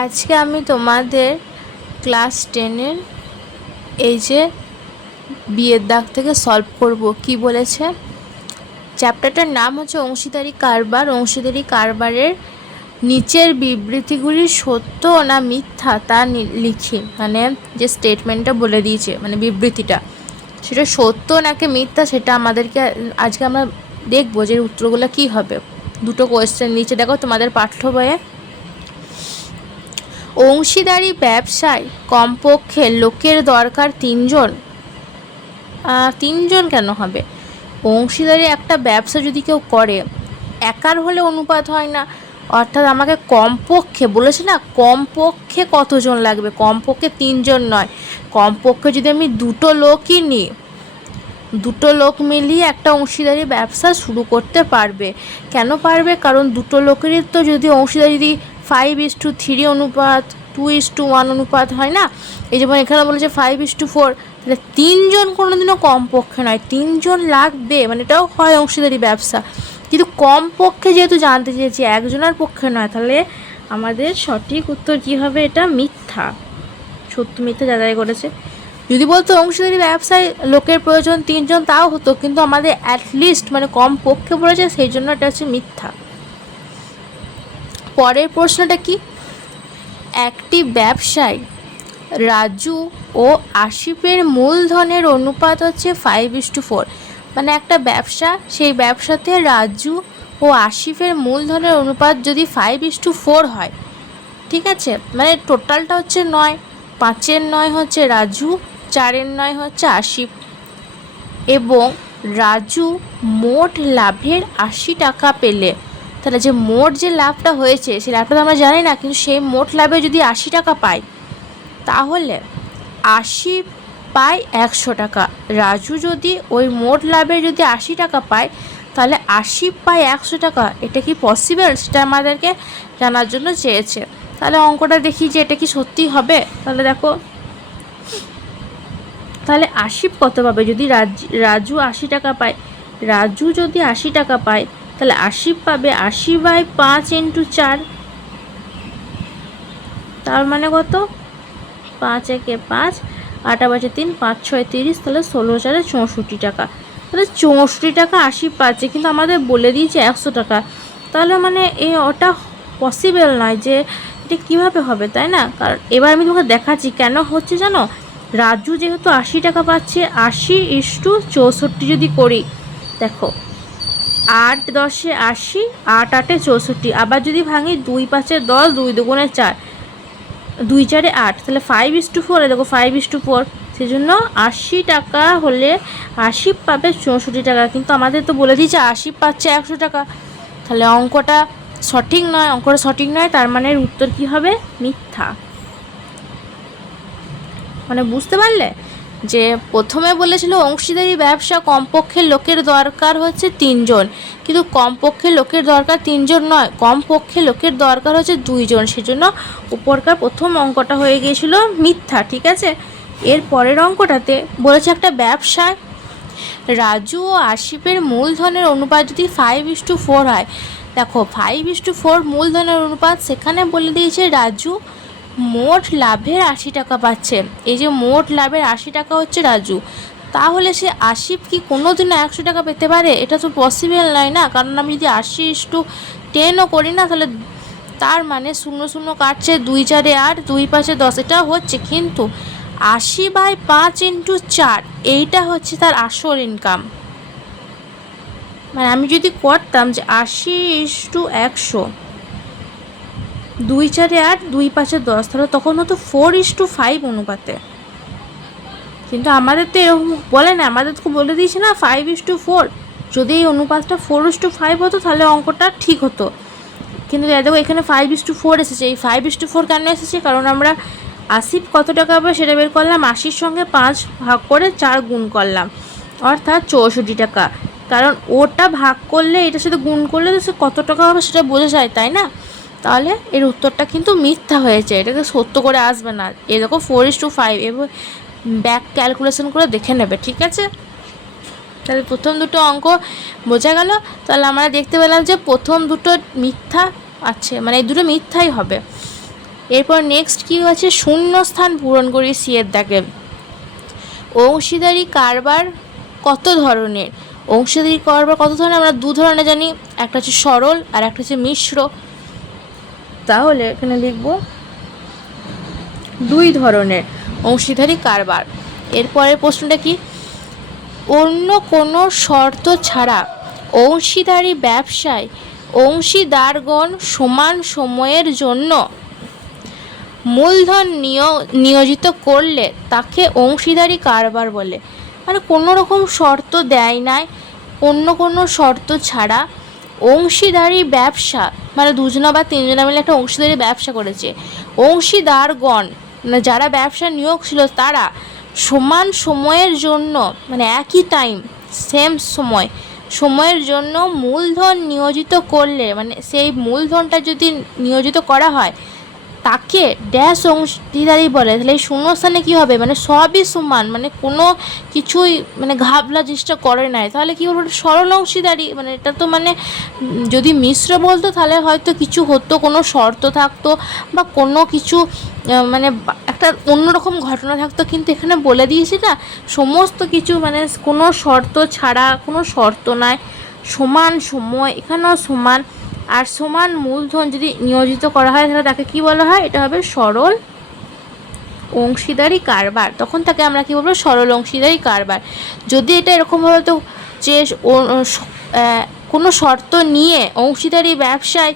আজকে আমি তোমাদের ক্লাস 10-এর এই যে বিয়ের দাগ থেকে সলভ করব কি বলেছে। চ্যাপ্টারটার নাম হচ্ছে অংশীদারি কারবার। অংশীদারি কারবারের নিচের বিবৃতিগুলি সত্য না মিথ্যা তা লিখি, মানে যে স্টেটমেন্টটা বলে দিয়েছে, মানে বিবৃতিটা, সেটা সত্য নাকি মিথ্যা সেটা আমাদেরকে আজকে আমরা দেখবো যে উত্তরগুলো কি হবে। দুটো কোয়েশ্চেন নিচে দেখো তোমাদের পাঠ্য বইয়ে। অংশীদারি ব্যবসায় কমপক্ষে লোকের দরকার 3 জন। 3 জন কেন হবে? অংশীদারি একটা ব্যবসা যদি কেউ করে, একার হলে অনুপাত হয় না, অর্থাৎ আমাকে কমপক্ষে বলেছে না, কমপক্ষে কতজন লাগবে, কমপক্ষে 3 জন নয়, কমপক্ষে যদি আমি 2টো লোকই নিই, 2টো লোক মিলিয়ে একটা অংশীদারি ব্যবসা শুরু করতে পারবে। কেন পারবে? কারণ 2টো লোকেরই তো যদি অংশীদারি যদি 5:3 অনুপাত, 2:1 অনুপাত হয় না, এই যেমন এখানে বলেছে 5:4, তাহলে 3 জন কোনোদিনও কমপক্ষে নয়, 3 জন লাগবে, মানে এটাও হয় অংশীদারি ব্যবসা, কিন্তু কমপক্ষে যেহেতু জানতে চেয়েছি, একজনের পক্ষে নয়, তাহলে আমাদের সঠিক উত্তর কী হবে? এটা মিথ্যা। সত্য মিথ্যা যাচাই করেছে। যদি বলতো অংশীদারি ব্যবসায় লোকের প্রয়োজন 3 জন, তাও হতো, কিন্তু আমাদের অ্যাটলিস্ট মানে কম পক্ষে বলেছে, সেই জন্য এটা হচ্ছে মিথ্যা। পরের প্রশ্নটা কি? একটি ব্যবসায় রাজু ও আসিফের মূলধনের অনুপাত হচ্ছে 5:4, মানে একটা ব্যবসা, সেই ব্যবসাতে রাজু ও আসিফের মূলধনের অনুপাত যদি 5:4 হয়, ঠিক আছে, মানে টোটালটা হচ্ছে 9, 5-এর 9 হচ্ছে রাজু, 4-এর 9 হচ্ছে আসিফ, এবং রাজু মোট লাভের 80 টাকা পেলে, তাহলে যে মোট যে লাভটা হয়েছে সেই লাভটা তো আমরা জানি না, কিন্তু সেই মোট লাভে যদি 80 টাকা পায়, তাহলে আসিফ পায় 100 টাকা। রাজু যদি ওই মোট লাভে যদি 80 টাকা পায়, তাহলে আসিফ পায় 100 টাকা। এটা কি পসিবল? সেটা আমাদেরকে জানার জন্য চেয়েছে। তাহলে অঙ্কটা দেখি যে এটা কি সত্যি হবে। তাহলে দেখো, তাহলে আসিফ কত পাবে? যদি রাজু 80 টাকা পায়, রাজু যদি 80 টাকা পায়, তাহলে আসিফ পাবে 80/5 × 4, তার মানে কত? 5 × 5, 8 × 3, 5 × 6 = 30, তাহলে 16 × 4 = 64 টাকা। তাহলে 64 টাকা আসিফ পাচ্ছে, কিন্তু আমাদের বলে দিয়েছে 100 টাকা, তাহলে মানে ওটা পসিবল নয়। যে এটা কীভাবে হবে, তাই না? কারণ এবার আমি তোমাকে দেখাচ্ছি কেন হচ্ছে জানো। রাজু যেহেতু 80 টাকা পাচ্ছে, 80:64 যদি করি, দেখো 8 × 10 = 80, 8 × 8 = 64, আবার যদি ভাঙি 2 × 5 = 10, 2 × 2 = 4, 2 × 4 = 8, তাহলে 5:4, দেখো 5:4, সেই জন্য 80 টাকা হলে আসিফ পাবে 64 টাকা, কিন্তু আমাদের তো বলে দিয়েছে আসিফ পাচ্ছে 100 টাকা, তাহলে অঙ্কটা সঠিক নয়, অঙ্কটা সঠিক নয়, তার মানে উত্তর কি হবে? মিথ্যা। মানে বুঝতে পারলে যে প্রথমে বলেছিল অংশীদারি ব্যবসা কমপক্ষে লোকের দরকার হচ্ছে 3 জন, কিন্তু কমপক্ষে লোকের দরকার 3 জন নয়, কমপক্ষে লোকের দরকার হচ্ছে 2 জন, সেজন্য উপরকার প্রথম অঙ্কটা হয়ে গিয়েছিল মিথ্যা, ঠিক আছে। এর পরের অঙ্কটাতে বলেছে একটা ব্যবসায় রাজু ও আসিফের মূলধনের অনুপাত যদি 5:4 হয়, দেখো 5:4 মূলধনের অনুপাত, সেখানে বলে দিয়েছে রাজু মোট লাভের 80 টাকা পাচ্ছে, এই যে মোট লাভের 80 টাকা হচ্ছে রাজু, তাহলে সে আসিফ কি কোনোদিনও 100 টাকা পেতে পারে? এটা তো পসিবল নয় না, কারণ আমি যদি 80:10ও করি না, তাহলে তার মানে 0 0 কাটছে, 2 × 4 = 8, 2 × 5 = 10, এটা হচ্ছে, কিন্তু 80/5 × 4 এইটা হচ্ছে তার আসল ইনকাম। মানে আমি যদি করতাম যে 80:100, 2 × 4 = 8, 2 × 5 = 10, তাহলে তখন হতো 4:5 অনুপাতে, কিন্তু আমাদের তো এরকম বলে না, আমাদের তো বলে দিয়েছে না 5:4, যদি এই অনুপাতটা 4:5 হতো তাহলে অঙ্কটা ঠিক হতো, কিন্তু দেখো এখানে 5:4 এসেছে। এই 5:4 কেন এসেছে? কারণ আমরা আসিফ কত টাকা পাবে সেটা বের করলাম, 80-র সঙ্গে 5 ভাগ করে 4 গুণ করলাম, অর্থাৎ 64 টাকা, কারণ ওটা ভাগ করলে এটার সাথে গুণ করলে তো সে কত টাকা হবে সেটা বোঝা যায়, তাই না? তাহলে এর উত্তরটা কিন্তু মিথ্যা হয়েছে, এটাকে সত্য করে আসবে না। এরকম 4:5 এবং ব্যাক ক্যালকুলেশন করে দেখে নেবে, ঠিক আছে। তাহলে প্রথম দুটো অঙ্ক বোঝা গেল। তাহলে আমরা দেখতে পেলাম যে প্রথম দুটো মিথ্যা আছে, মানে এই দুটো মিথ্যাই হবে। এরপর নেক্সট কী আছে, শূন্য স্থান পূরণ করি সি এর দাগে। অংশীদারি কারবার কত ধরনের? অংশীদারি কারবার কত ধরনের? আমরা দু ধরনের জানি, একটা হচ্ছে সরল আর একটা হচ্ছে মিশ্র। তাহলে এখানে লিখব দুই ধরনের অংশীদারি কারবার। এরপরের প্রশ্নটা কি, অন্য কোনো শর্ত ছাড়া অংশীদারি ব্যবসায় অংশীদারগণ সমান সময়ের জন্য মূলধন নিয়োজিত করলে তাকে অংশীদারি কারবার বলে। মানে কোনো রকম শর্ত দেয় নাই, অন্য কোনো শর্ত ছাড়া অংশীদারি ব্যবসা, মানে দুজনা বা তিনজনা মিলে একটা অংশীদারি ব্যবসা করেছে, অংশীদারগণ মানে যারা ব্যবসা নিয়োগ ছিল তারা সমান সময়ের জন্য, মানে একই টাইম সেম সময়ের জন্য মূলধন নিয়োজিত করলে, মানে সেই মূলধনটা যদি নিয়োজিত করা হয় তাকে ড্যাশ অংশীদারি বলে। তাহলে এই শূন্যস্থানে কী হবে, মানে সবই সমান, মানে কোনো কিছুই মানে ঘাবলা চেষ্টা করে নাই, তাহলে কী বলবো, সরল অংশীদারি। মানে এটা তো মানে যদি মিশ্র বলতো তাহলে হয়তো কিছু হতো, কোনো শর্ত থাকতো বা কোনো কিছু মানে একটা অন্যরকম ঘটনা থাকতো, কিন্তু এখানে বলে দিয়েছি না সমস্ত কিছু মানে কোনো শর্ত ছাড়া, কোনো শর্ত নাই, সমান সময়, এখানেও সমান, আর সমান মূলধন যদি নিয়োজিত করা হয় তাহলে তাকে কি বলা হয়, এটা হবে সরল অংশীদারি কারবার। তখন তাকে আমরা কি বলবো, সরল অংশীদারি কারবার। যদি এটা এরকম হবে তো যে কোনো শর্ত নিয়ে অংশীদারি ব্যবসায়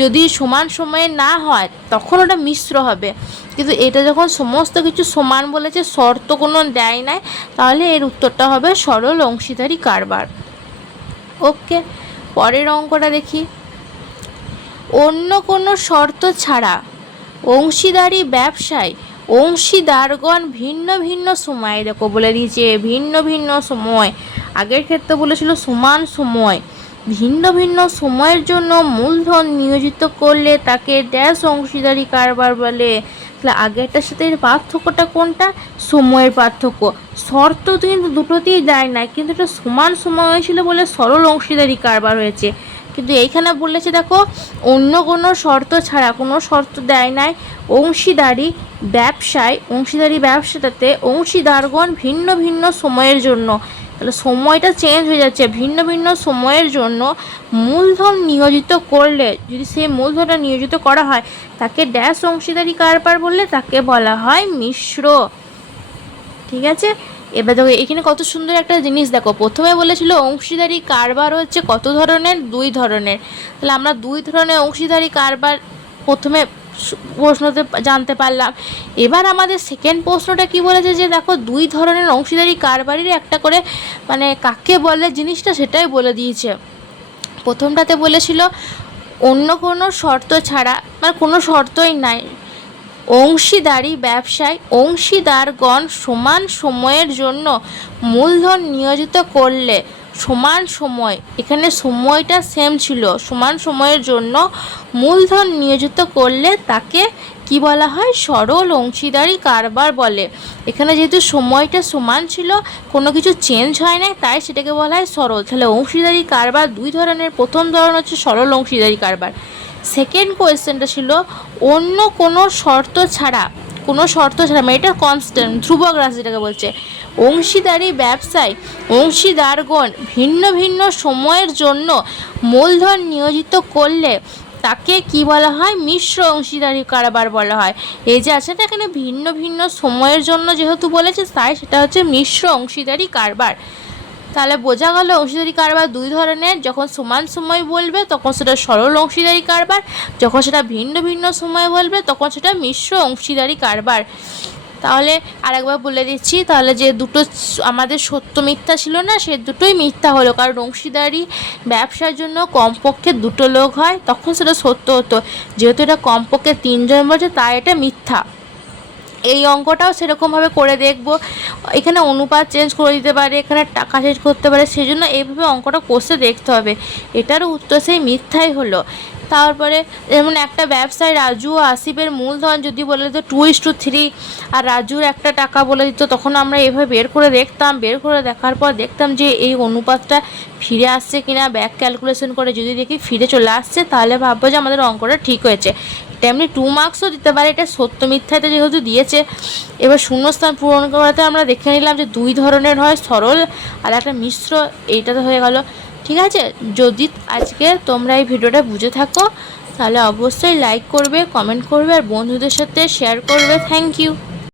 যদি সমান সময়ে না হয় তখন ওটা মিশ্র হবে, কিন্তু এটা যখন সমস্ত কিছু সমান বলেছে, শর্ত কোনো দেয় নাই, তাহলে এর উত্তরটা হবে সরল অংশীদারি কারবার। ওকে, পরের অঙ্কটা দেখি, অন্য কোনো শর্ত ছাড়া অংশীদারি ব্যবসায় অংশীদারগণ ভিন্ন ভিন্ন সময়, দেখো বলে দিয়েছে ভিন্ন ভিন্ন সময়, আগের ক্ষেত্রে বলেছিল সমান সময়, ভিন্ন ভিন্ন সময়ের জন্য মূলধন নিয়োজিত করলে তাকে ড্যাশ অংশীদারি কারবার বলে। তাহলে আগেরটার সাথে এর পার্থক্যটা কোনটা, সময়ের পার্থক্য। শর্ত কিন্তু দুটোতেই দেয় না, কিন্তু এটা সমান সময় হয়েছিল বলে সরল অংশীদারি কারবার হয়েছে। কিন্তু এইখানে বলেছে দেখো অন্য কোনো শর্ত ছাড়া, কোনো শর্ত দেয় নাই, অংশীদারি ব্যবসাটাতে অংশীদারগণ ভিন্ন ভিন্ন সময়ের জন্য, তাহলে সময়টা চেঞ্জ হয়ে যাচ্ছে, ভিন্ন ভিন্ন সময়ের জন্য মূলধন নিয়োজিত করলে, যদি সেই মূলধনটা নিয়োজিত করা হয় তাকে ড্যাশ অংশীদারি কারবার বললে তাকে বলা হয় মিশ্র। ঠিক আছে, এবার দেখো এখানে কত সুন্দর একটা জিনিস দেখো, প্রথমে বলেছিল অংশীদারি কারবার হচ্ছে কত ধরনের, দুই ধরনের। তাহলে আমরা দুই ধরনের অংশীদারি কারবার প্রথমে প্রশ্নতে জানতে পারলাম। এবার আমাদের সেকেন্ড প্রশ্নটা কি বলেছে, যে দেখো দুই ধরনের অংশীদারি কারবারের একটা করে মানে কাকে বলে জিনিসটা সেটাই বলে দিয়েছে। প্রথমটাতে বলেছিল অন্য কোনো শর্ত ছাড়া, মানে কোনো শর্তই নাই, অংশীদারি ব্যবসায় অংশীদারগণ সমান সময়ের জন্য মূলধন নিয়োজিত করলে, সমান সময়, এখানে সময়টা সেম ছিল, সমান সময়ের জন্য মূলধন নিয়োজিত করলে তাকে কি বলা হয়, সরল অংশীদারি কারবার বলে। এখানে যেহেতু সময়টা সমান ছিল, কোনো কিছু চেঞ্জ হয় না, তাই সেটাকে বলা হয় সরল। তাহলে অংশীদারি কারবার দুই ধরনের, প্রথম ধরন হচ্ছে সরল অংশীদারি কারবার। সেকেন্ড কোয়েশ্চেনটা ছিল অন্য কোনো শর্ত ছাড়া, মানে এটা কনস্ট্যান্ট ধ্রুবক রাশি যেটাকে বলছে, অংশীদারি ব্যবসায় অংশীদারগণ ভিন্ন ভিন্ন সময়ের জন্য মূলধন নিয়োজিত করলে তাকে কি বলা হয়, মিশ্র অংশীদারি কারবার বলা হয়। এই যে আছে না এখানে ভিন্ন ভিন্ন সময়ের জন্য যেহেতু বলেছে, তাই সেটা হচ্ছে মিশ্র অংশীদারি কারবার। তাহলে বোঝা গেল অংশীদারি কারবার দুই ধরনের, যখন সমান সময় বলবে তখন সেটা সরল অংশীদারি কারবার, যখন সেটা ভিন্ন ভিন্ন সময় বলবে তখন সেটা মিশ্র অংশীদারি কারবার। তাহলে আরেকবার বলে দিচ্ছি, তাহলে যে দুটো আমাদের সত্য মিথ্যা ছিল না, সে দুটোই মিথ্যা হলো, কারণ অংশীদারি ব্যবসার জন্য কমপক্ষে দুটো লোক হয়, তখন সেটা সত্য হতো, যেহেতু এটা কমপক্ষে তিনজন বলছে তাই এটা মিথ্যা। এই অঙ্কটাও সেরকমভাবে করে দেখব, এখানে অনুপাত চেঞ্জ করে দিতে পারে, এখানে টাকা চেঞ্জ করতে পারে, সেই জন্য এইভাবে অঙ্কটা কষে দেখতে হবে। এটারও উত্তর সেই মিথ্যাই হলো। তারপরে যেমন একটা ব্যবসায় রাজু ও আসিফের মূলধন যদি বলে দিত 2:3 আর রাজুর একটা টাকা বলে দিত, তখন আমরা এভাবে বের করে দেখতাম, বের করে দেখার পর দেখতাম যে এই অনুপাতটা ফিরে আসছে কিনা। ব্যাক ক্যালকুলেশন করে যদি দেখি ফিরে চলে আসছে, তাহলে ভাববো যে আমাদের অঙ্কটা ঠিক হয়েছে। এটা এমনি 2 মার্কসও দিতে পারে, এটা সত্য মিথ্যাতে যেহেতু দিয়েছে। এবার শূন্যস্থান পূরণ করাতে আমরা দেখে নিলাম যে 2 ধরনের হয়, সরল আর একটা মিশ্র, এইটাতে হয়ে গেল। ঠিক আছে, যদি আজকে তোমরা এই ভিডিওটা বুঝে থাকো তাহলে অবশ্যই লাইক করবে, কমেন্ট করবে আর বন্ধুদের সাথে শেয়ার করবে। Thank you.